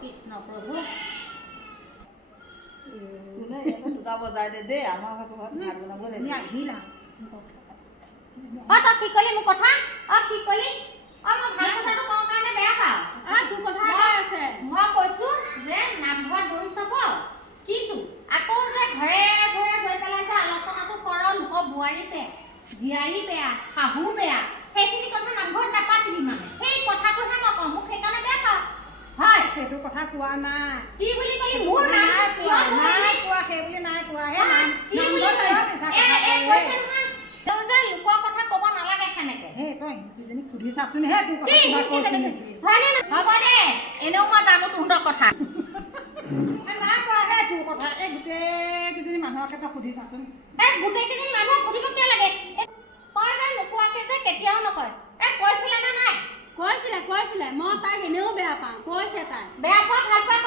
কৃষ্ণ প্ৰভু কোনে এটা দুটা বজাই দে দেই আমাৰ ঘৰত ভাত বনাব লাগিব আহিলা তই কি কলি মোৰ কথা কি কলি মই ভাল কথাটো কওঁ কাৰণে বেয়া পাওঁ তোৰ কথা কৈ আছে মই কৈছো যে নামঘৰত বহি চাব কিন্তু আকৌ যে ঘৰে ঘৰে গৈ পেলাই যে আলোচনাটো কৰ লোকৰ বোৱাৰী বেয়া জীয়াৰী বেয়া শাহু বেয়া সেইখিনি কথা নামঘৰত নাপাতিবি মানে সেই কথাটোহে মই কওঁ মোক সেইকাৰণে বেয়া পাওঁ হয় সেইটো কথা কোৱা নাই কি বুলি কলি মোৰ নাই নাম কোৱা সেই বুলি নাই কোৱা হে কি বুলি কৈছে নহয় তই যে লোকৰ কথা ক'ব নালাগে সেনেকে হে তই দুজনী সুধি চাচোন হে তোৰ কথা কিবা কৈছে নেকি হয়নে হ'ব দে এনেও মই জানো তহঁতৰ কথা নাই কোৱা হে তোৰ কথা এই গোটেইকেইজনী মানুহৰ ক্ষেত্ৰত সুধি চাচোন গোটেইকেইজনী মানুহক সুধিব কিয় লাগে তই যে নোকোৱাকে যে কেতিয়াও নকয় কৈছিলে নে নাই কৈছিলে মই তাইক এনেও বেয়া পাওঁ কৈছে তাই বেয়া পোৱা ভাল পোৱা